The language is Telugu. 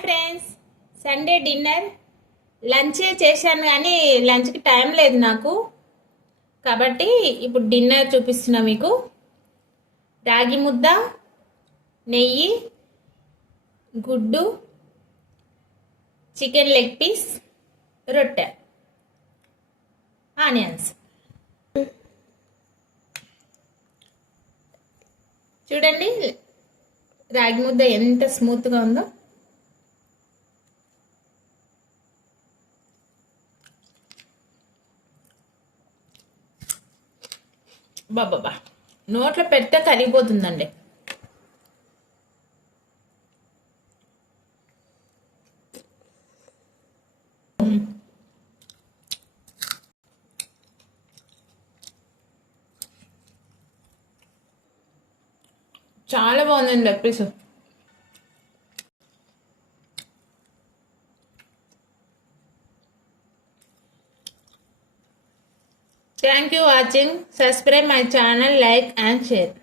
ఫ్రెండ్స్ సండే డిన్నర్ లంచే చేశాను కానీ లంచ్కి టైం లేదు నాకు. కాబట్టి ఇప్పుడు డిన్నర్ చూపిస్తున్నా మీకు. రాగి ముద్ద నెయ్యి గుడ్డు చికెన్ లెగ్ పీస్ రొట్టె. ఆనియన్స్. చూడండి రాగి ముద్ద ఎంత స్మూత్గా ఉందో. బాబా నోట్లో పెడితే కరిగిపోతుందండి. చాలా బాగుందండి leg Thank you watching. Subscribe my channel, like and share.